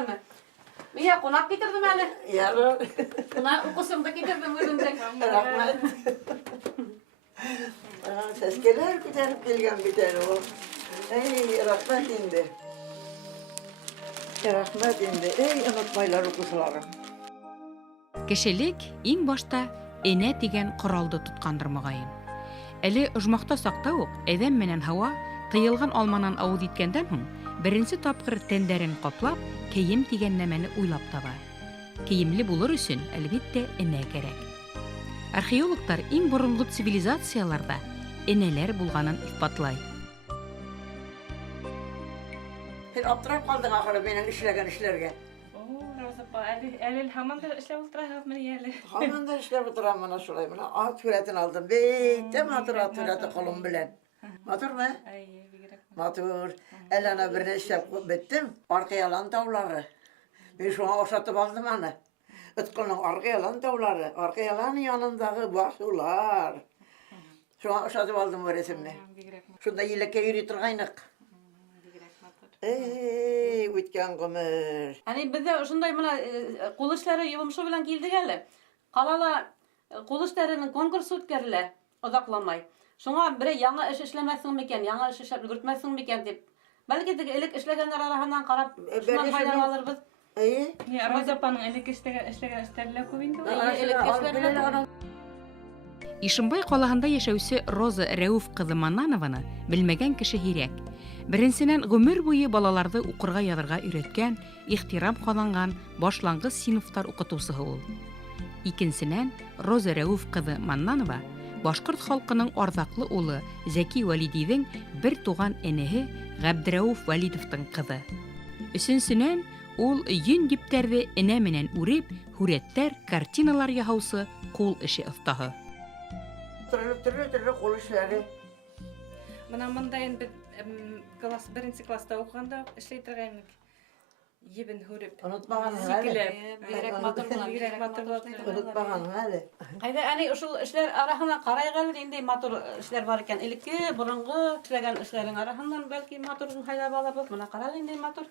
gelme. Mia konak getirdim hele. Yarın. Buna okusum da getirdim üründen. Rahmet. Ses gelir giderip gelgen biter o. Ey rahmet indi. Rahmet indi. Ey unutmaylar okuslarım. Кешелек иң башта энә дигән коралды тоткандыр мөгаен. Әле оҗмакта сакта ук әдәм менән һава тыелган алманан авыз иткәндән һуң беренче тапкыр тәндәрен каплап, кием дигән нәмәне уйлап таба. Киемле булыр өчен, әлбәттә, энә кирәк. Археологлар иң борынгы цивилизацияларда энәләр булганын исбатлай. Sen aptırap kaldın ahırı benim işlerge. Elil hamanda işler ultra mı yerli? Hemen de işler bitiren bana şurayı bana. At türetin aldım. Beyte matır at türeti kolum bilen. Matır mı? Matır. Elena birine işlep bittim. Arkaya lan tavları. Ben şu an oşatıp aldım hani. Itkılın arkaya lan tavları. Arkaya lan yanındağı başular. Şu an oşatıp aldım bu resimni. Şunda yeleke yürütür kaynak. Ey, ütken kömür. Hani bizde şunday bana kol işleri yuvumşu bilen geldi geldi. Kalala kol işlerinin konkursu ötkerdiler. Odaklanmay. Şuna bire yanı iş işlemezsin miken, yanı iş işlep yürütmezsin miken deyip. Belki de elik işlegenler arasından karap şundan faydalı alırız. İyi. Ya Rozapa'nın elik işlerle kuvindi. Elik işlerine Ишембай калаһында яшәүче Роза Рәүф кызы Маннанованы белмәгән кеше һирәк. Беренчедән гомер буе балаларны укырга язарга өйрәткән, ихтирам казанган башлангыч сыйныфтар укытучысы ул. Икенчедән Роза Рәүф кызы Маннанова башкорт халкының ардаклы улы Зәки Валидиевнең бер туган энеһе Габдрәүф Валидовтың кызы. Өченчедән ул йөн диптәрне энә менән үреп, хүрәттәр, картиналар яһаучы кул эше остаһы. Türlü kol işleri. Мына мындай класс birinci класста оқығанда эшләй торган ебен хүреп. Unutmagan Birek matır bulan. Unutmagan hadi. Hayda hani uşul işler arasından karay geldi indi motor işler var iken ilki burungu işlegen işlerin arasından belki motorun hayda bağlap buna karal indi motor.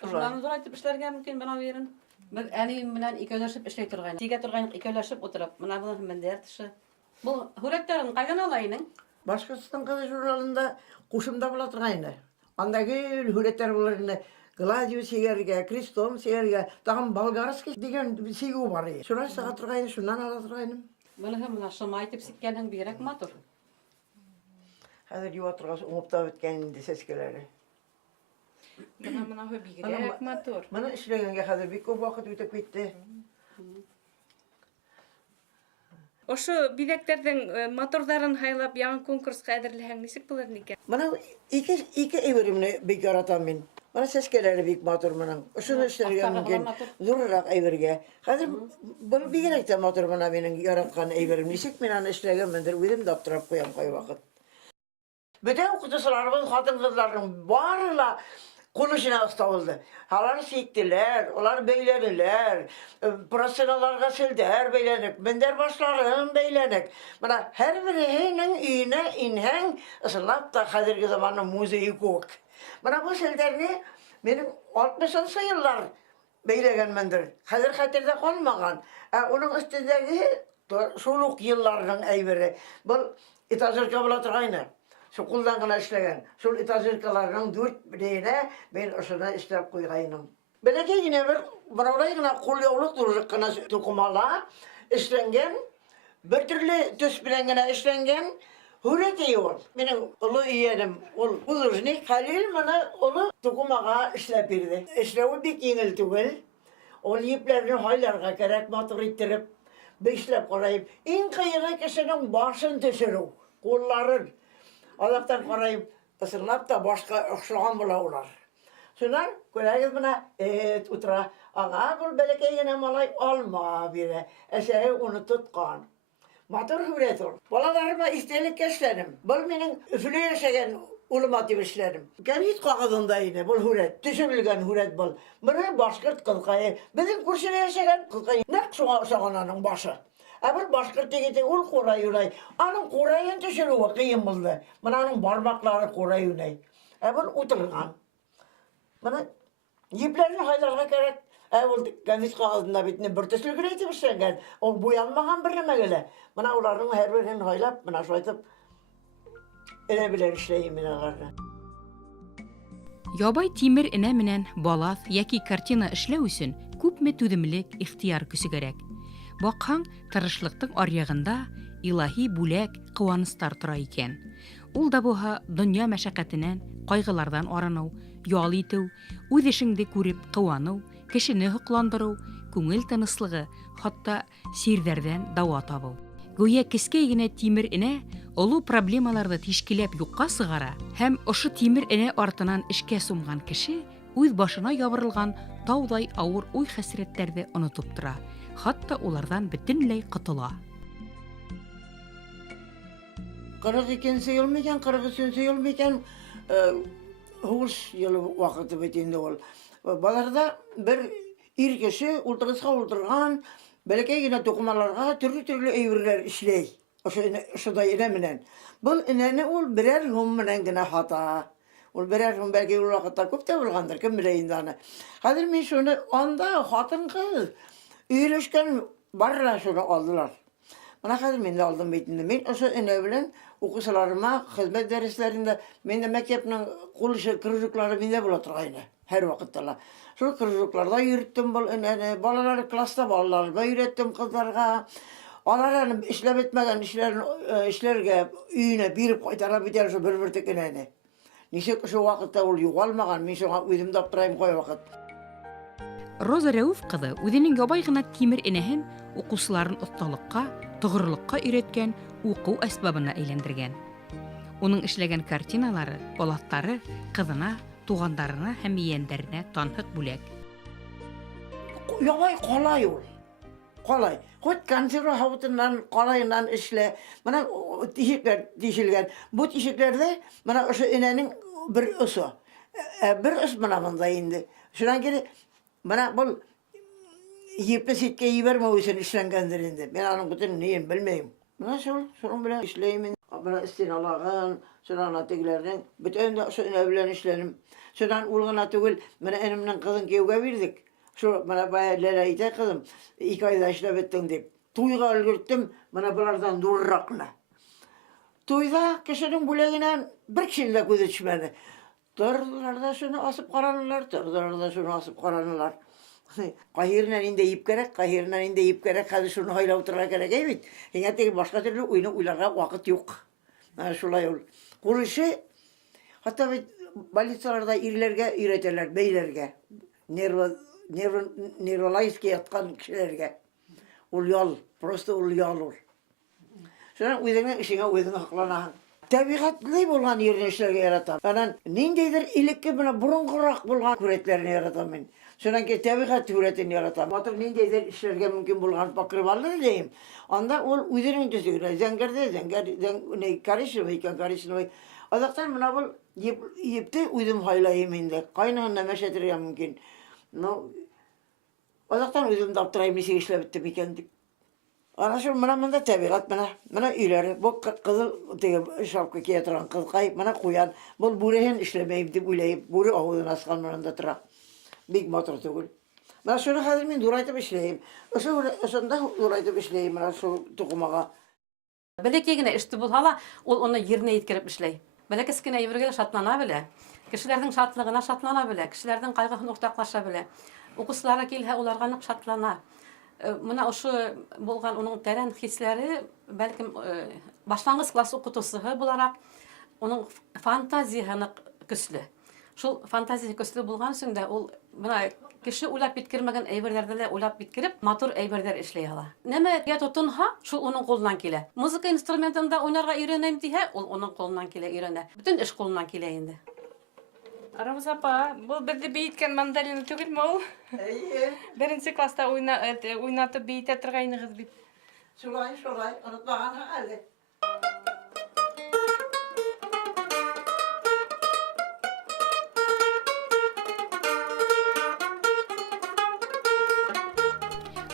Şundan zor aytıp işlerge mümkün bana verin. Biz yani bilen ikeleşip işley turgan. Tiga turgan ikeleşip oturup buna bunu men dertişi. Bu huretlerin kaydan alayının. Başkasının kızı jurnalında kuşumda bulatırgayını. Anda gül hüretler bularını. Gladio sigerge, Kristom sigerge, dağın Balgarski degen bir sigu var. Şuraya sağatırgayını, şundan alatırgayını. Bunu hem şoma aytıp sikkenin birek motor. Hazır yuvatırgası umupta bitkeninde seskeleri. Мына хö бигрәк мотор. Bana işlegenge hazır bir көп vakit ötüp gitti. Oşo bideklerden motorların haylap yaڭı konkurska ädirleһәң nişik bular икән? Bana iki evrimle bir yaratan ben. Bana seskeleri büyük motor bana. Şunu işlerge mümkün. Zorarak everge. Hazır bunu bir gerekte motor bana benim yaratkan evrim. Nişik men ana işlegen bendir. Özüm de aptırap koyam koy vakit. Bütün okutucularımız, kadın kızların varla konuşuna ıstavıldı. Halar siktiler, onlar beyleniler, profesyonelarga silder beylenik, bender başlarım beylenik. Bana her birinin üyüne inhen, ısınlap da kadirgi zamanın muzeyi kok. Bana bu silderini benim 60'lı yıllar beylegen bendir. Kadir kadirde kalmagan. Onun üstündeki soluk yıllarının eyveri. Bu itazırka bulatırgayını. Şu kullanğına işlegen, şu itazırkalarının 4 birine ben ışına işlep koyayım. Belki yine bir bana kul yolu dururlukkana dokumala işlengen, bir türlü tös bilengine işlengen hürriyeti yol. Benim ulu yeğenim, Ulurjnik Halil bana ulu dokumağa işlepirdi. İşlevi bir yengil tügül, ol yiplerini haylarga gerek motor ittirip, bir işlep korayıp, en kıyığı kişinin başını düşürü, kolların. Adaptan qarayıp, ısınlap da başka okşagan bulaular. Şundan, kolayız buna, utra, ağa kul belekeyine malay alma bire, eseri onu tutkan. Motor hüret ol. Balalarıma istelik geçlerim. Bul benim üfülü yaşayan ulumatı işlerim. Gel hiç kağıdında yine, bul hüret, düşünülgen hüret bul. Bunu başkırt kılkayı, bizim kursuna yaşayan kılkayı, ne soğananın başı. Abir başkırtı giti ul koray ulay. Anın korayın düşürüğü kıyım buldu. Bana anın barmakları koray ulay. Abir oturgan. Bana Yiplerini haylarga gerek. Ol gazet kağıdında bitne bir tösül gireydi işlengen. O boyanmagan bir neme gele. Bana ularning her birini haylap, bana şoytup ele biler işleyim minalarına. Ябай тимер энә менән балаth яки картина эшләү өчен күпме түҙемлек, ихтияр көсө кәрәк. Бакһаң, тырышлыктың аръягында илаһи бүләк, кыуаныстар тора икән. Ул да буһа дөнья мәшәкатенән, кайгылардан арану, ял итү, үҙ эшеңде күреп кыуану, кешене һоҡландырыу, күңел тыныслығы, хатта сирҙәрҙән дауа табыу. Гүя кескәй генә тимер энә олу проблемаларҙы тишкиләп юҡҡа сығара һәм ошо тимер энә артынан эшкә сумған кеше үҙ башына ябырылған тауҙай ауыр уй-хәсрәттәрҙе онотоп тора, хатта уларҙан бөтөнләй ҡотола. 42-нче ел микән, 43-нче ел микән, һугыш елы вакыты бит инде ул. Баларда бер ир кеше ултыргыска ултырган, бәләкәй генә тукмаларга төрле әйберләр эшләй. Ошода энә менән. Был энәне ул берәр гом менән генә хата. Ул берәр гом бәлки ул вакытта күп тә булгандыр, кем белә инде аны. Хәзер мин шуны анда хатын-кыз өйләшкән барра шуны алдылар. Менә хәзер мин дә алдым бит инде. Мин ошо энә белән укучыларыма хезмәт дәресләрендә миндә мәктәпнең кул эше кружоклары миндә була торгайны. Һәр вакытта. Шул кружокларда йөрттем был энәне. Балалар класста балаларга өйрәттем кызларга. Аларны эшләп бетмәгән эшләргә өенә биреп кайтарып битәр шул бер текенәне. Ничек шул вакытта ул югалмаган, мин шуңа үзем таптырайм кай вакыт. Роза Рәүф кызы үҙенең ябай гына тимер энәһен укучыларын оҫталыҡҡа, тоғролоҡҡа өйрәткән уҡыу әсбабына әйләндергән. Уның эшләгән картиналары балаҫтары ҡыҙына, туғандарына һәм ейәндәренә танһыҡ бүләк. Ябай ҡалай ул. Ҡалай. Хоть консерва һавытынан, ҡалайынан эшлә. Менә тишекләр тишелгән. Бу тишекләрҙә менә ошо энәнең бер осо. Бер ос менә монда инде. Шунан кире менә был епне ситкә ебәрмәү өсөн эшләнгәндер инде. Мен аның бөтен ниен белмәйм. Менә шуның белән эшләйм. Менә стеналардан, шунан тегеләрнең бөтен дә ошо энә белән эшләнем. Шунан ул гына түгел, менә энемнең кызын кияүгә бирдек. Şu bana bayağı ayda kızım 2 ayda işlep ettin deyip. Tuyga ülgürttüm, bana bulardan durrakla. Tuyda kişinin buleğine bir kişinin de gözü düşmedi. Durdular da şunu asıp karanırlar, durdular da şunu asıp karanırlar. Kahirle inde yiyip gerek, kahirle inde yiyip gerek, hadi şunu hayla oturlar gerek, evet. Yine tek başka türlü uylarga vakit yok. Şulay ol. Kuruşu, hatta balitsalarda irlerge üretirler, beylerge. Nirvalayski yatkan kişilerge. Ul yol, prosto ul yol ol. Şuna uyduna işine uyduna haklanahan. Tabiatlı bulgan yerini işlerge yaratam. Anan nindeydir ilikki buna burungurak bulgan küretlerini yaratam ben. Şuna ki tabiat üretini yaratam. Matır nindeydir işlerge mümkün bulgan bakırvallı diyeyim. Anda ol uydunun tüsüyle. Zenger karıştırmayı. Adaktan buna bul yipti uydum haylayım indi. Kaynağında meşetiriyem mümkün. No, odaktan uydum taptırayım nesi işle bitti bikendik. Ana şu bana tabiat bana ileri bu kızıl diye şapka giydiren kız kayıp bana koyan bu buraya işlemeyip de bulayıp buraya ağudun askan bana tıra. Big motor tuğul. Ben şunu hazır min duraytıp işleyeyim. Şunda duraytıp işleyeyim bana şu tuğumağa. Belki yine işte bu hala onu yerine yetkirip işley. Belki eskine yürügele şatlana bile. Kişilerden şatlığına şatlana bile, kişilerden kaygıhını ortaklaşa bile. Okuslara gelhe ularga şatlana. Mına oşu bolgan onun teren hisleri belki başlangıç klas okutusuhu bularak onun fantaziyahını güçlü. Şu fantaziya güçlü bulgan üçün de ol mına kişi ulap bitkirmegen eyberlerde ulap bitkirip matur eyberler işley ala. Neme ya tutunha şu onun kolundan kile. Müzik instrumentinde oynarga öğreneyim diye onun kolundan kile öğrene. Bütün iş kolundan kile indi. Aramız apa, bu birde beyitken mandalina tügül mü ol? İyi. Birinci klasta oynatıp beyit ettirgayınız bit. Şulay, unutmağın hali.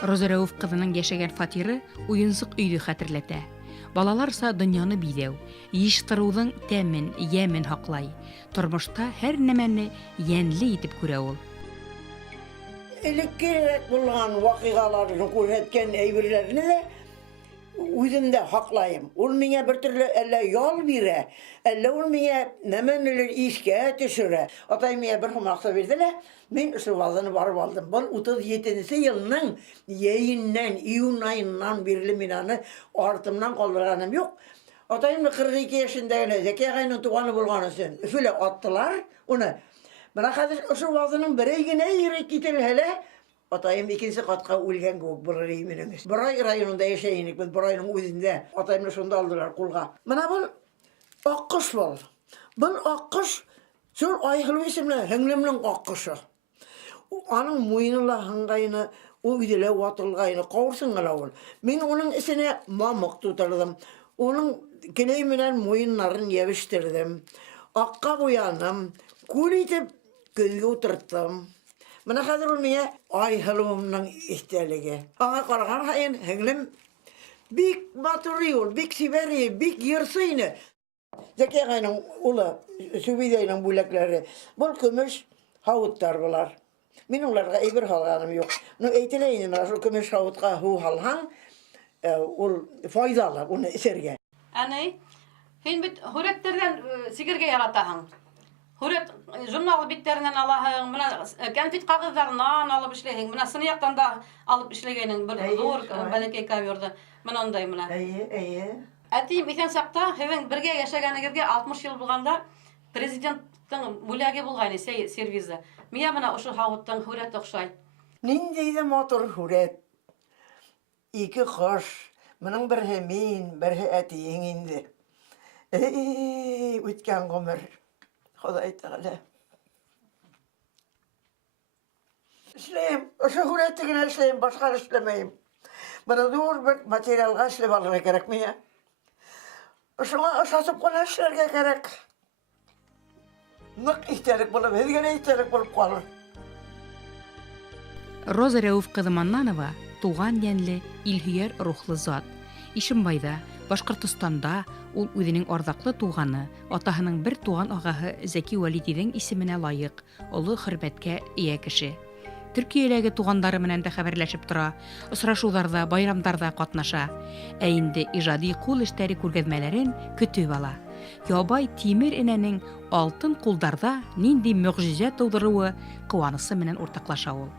Роза Рәүф ҡыҙының йәшәгән фатиры уйынсыҡ өйҙө хәтерләтә. Балаларса донъяны биҙәү, йыйыштырыуҙың тәмен, йәмен һаҡлай. Тормошта һәр нәмәне йәнле итеп күрә ул. Elekkerek bulgan vakıgalarını kurhetken evirlerini de Uyumda haklayım. Ol mine bir türlü elle yol bire. Elle ol mine nemenler işke düşüre. Atay mine bir humaksa verdiler. Ben şu vazını varıp aldım. Bu 37. yılının yayından, iyun ayından birli minanı artımdan kaldırganım yok. Atayım da 42 yaşındaydı. Zeki Ağay'ın tuğanı bulganısın. Üfüle attılar onu. Bana kadar şu vazının bireyine yürek gitil hele. Atayım ikinci katka ulgen gök burayımınız. Buray rayonunda yaşayınık biz burayının üzerinde. Atayımla şunda aldılar kulga. Bana bu akkış var. Bu akkış şu ayıklı isimle henglemlen akkışı. Onun muyunla hangayını o üdele vatılgayını kavursun alavul. Ben onun isine mamuk tutardım. Onun kileyiminen muyunların yeviştirdim. Akka uyandım. Kulitip gözge oturttum. Bana kadar olmaya ay halımın ihtiyalıge. Ana karagan hayın henglem big material, big siberi, big yersayını. Zeki Ağay'ın ula sübideyinin bulakları. Bol kömüş havutlar bular. Min onlarga eber halganım yok. No eytileyini bana şu kömüş havutga hu halhan ol faydalı onu eserge. Ani, hin bit huretlerden sigirge yaratahan. Huret jurnal bitterinden alahın, buna kentit kağıtlarından alıp işleyin. Buna sınıyaktan da alıp işleyenin bir zor balike kaviyordu. Ben ondayım buna. İyi. Atayım iten sakta, hemen birge yaşagan egirge 60 yıl bulganda prezidentin bulage bulgayны servisi. Miya bana oşu havuttan huret okşay. Nindeydi motor huret. İki kış. Bunun bir hemin, bir etiyin indi. Ütken gömür. Xuday Teala. İşleyim. Oşu hurettigine işleyim, başka işlemeyim. Bana doğru bir materyalga işlep algı gerek mi ya? Oşuna satıp kola işlerge gerek. Nık ihtiyarik bulup, hedgene ihtiyarik bulup kalır. Роза Рәүф кызы Маннанова туган йәнле, илһөяр рухлы зат. Ишембайда, Башкортостанда ул үзенең ардаклы туганы, атаһының бер туган агаһы Зәки Вәлидиҙең исеменә лайыҡ, олы хөрмәткә ия кеше. Төркияләге тугандары менән дә хәбәрләшеп тора, осрашыуҙарҙа, байрамдарҙа ҡатнаша. Ә инде ижади ҡул эштәре күргәҙмәләрен көтөп ала. Ябай Тимер энәнең алтын ҡулдарҙа нинди мөғжизә тыуҙырыуы ҡыуанысы менән уртаҡлаша ул.